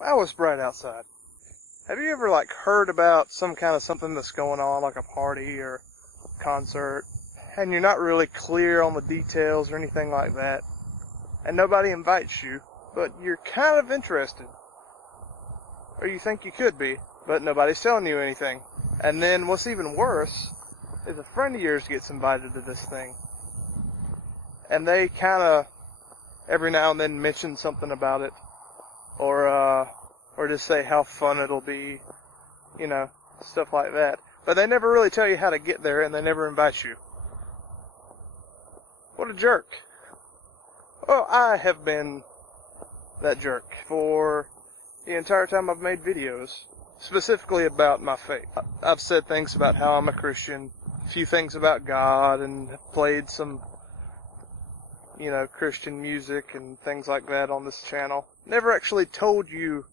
Wow, it's bright outside. Have you ever heard about some kind of something that's going on, like a party or concert, and you're not really clear on the details or anything like that, and nobody invites you, but you're kind of interested, or you think you could be, but nobody's telling you anything. And then what's even worse is a friend of yours gets invited to this thing, and they kind of every now and then mention something about it, or just say how fun it'll be, stuff like that. But they never really tell you how to get there, and they never invite you. What a jerk. Well, I have been that jerk for the entire time I've made videos, specifically about my faith. I've said things about how I'm a Christian, a few things about God, and played some, Christian music and things like that on this channel. Never actually told you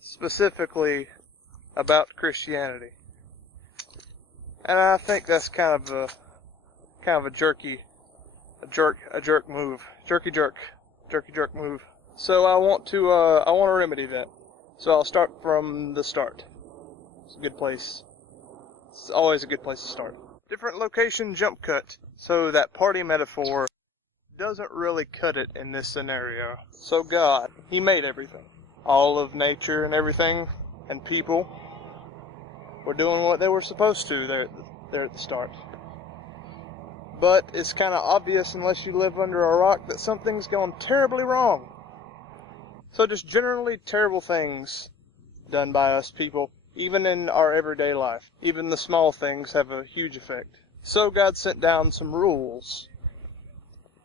specifically about Christianity. And I think that's kind of a jerk move. So I want to remedy that. So I'll start from the start. It's a good place. It's always a good place to start. Different location jump cut. So that party metaphor doesn't really cut it in this scenario. So God, He made everything. All of nature and everything, and people were doing what they were supposed to there at the start. But it's kind of obvious, unless you live under a rock, that something's gone terribly wrong. So just generally terrible things done by us people, even in our everyday life. Even the small things have a huge effect. So God sent down some rules,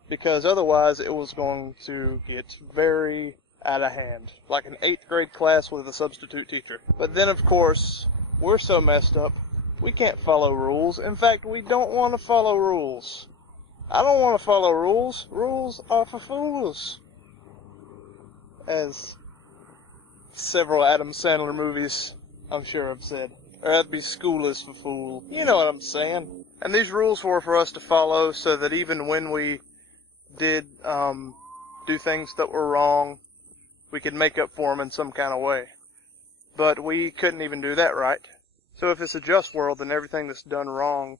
because otherwise it was going to get very out of hand, like an 8th grade class with a substitute teacher. But then, of course, we're so messed up, we can't follow rules. In fact, we don't want to follow rules. I don't want to follow rules. Rules are for fools. As several Adam Sandler movies, I'm sure, have said. Or that'd be school is for fools. You know what I'm saying. And these rules were for us to follow, so that even when we did do things that were wrong, we could make up for them in some kind of way. But we couldn't even do that right. So if it's a just world, then everything that's done wrong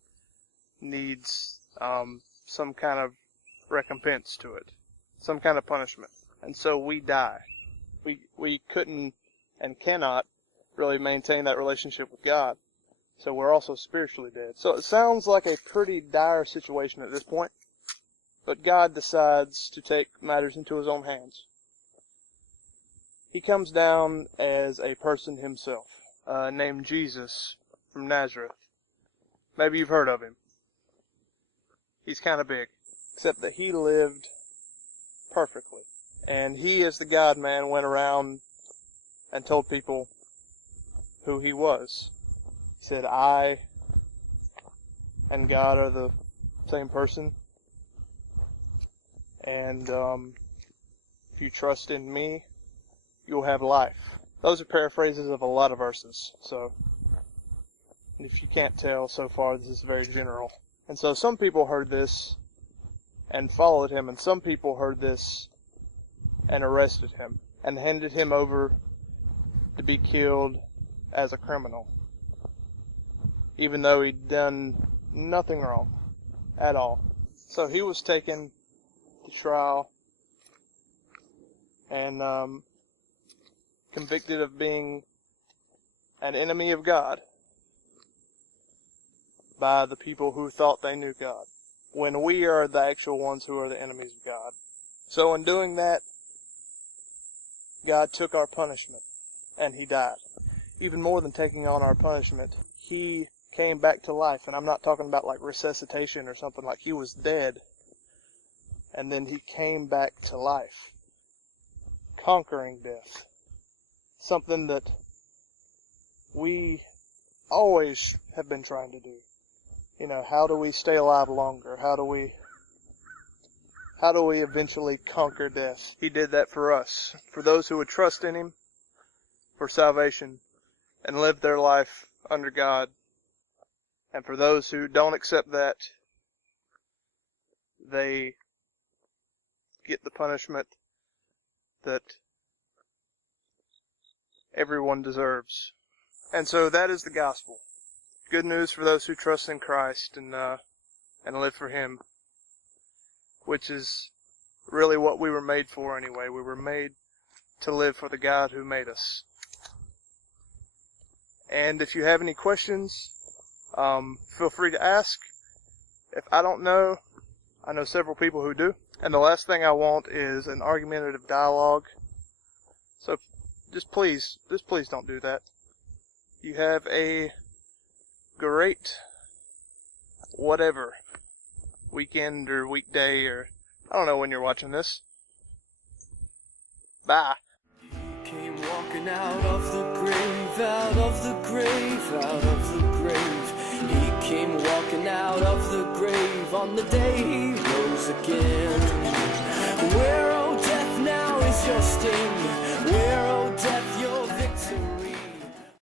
needs some kind of recompense to it, some kind of punishment. And so we die. We couldn't and cannot really maintain that relationship with God. So we're also spiritually dead. So it sounds like a pretty dire situation at this point. But God decides to take matters into His own hands. He comes down as a person Himself, named Jesus from Nazareth. Maybe you've heard of Him. He's kind of big, except that He lived perfectly. And He, as the God-man, went around and told people who He was. He said, I and God are the same person. And if you trust in me, you'll have life. Those are paraphrases of a lot of verses. So, if you can't tell so far, this is very general. And so some people heard this and followed Him, and some people heard this and arrested Him and handed Him over to be killed as a criminal, even though He'd done nothing wrong at all. So He was taken to trial and convicted of being an enemy of God by the people who thought they knew God, when we are the actual ones who are the enemies of God. So in doing that, God took our punishment, and He died. Even more than taking on our punishment, He came back to life, and I'm not talking about like resuscitation or something, like He was dead, and then He came back to life, conquering death. Something that we always have been trying to do. How do we stay alive longer? How do we eventually conquer death? He did that for us, for those who would trust in Him for salvation and live their life under God. And for those who don't accept that, they get the punishment that everyone deserves. And so that is the gospel. Good news for those who trust in Christ and live for Him, which is really what we were made for anyway. We were made to live for the God who made us. And if you have any questions, feel free to ask. If I don't know, I know several people who do. And the last thing I want is an argumentative dialogue. So just please don't do that. You have a great whatever weekend or weekday, or I don't know when you're watching this. Bye. Came walking out of the grave, out of the grave, out of the grave. He came walking out of the grave on the day he rose again. Where, oh death, now is your sting? Where,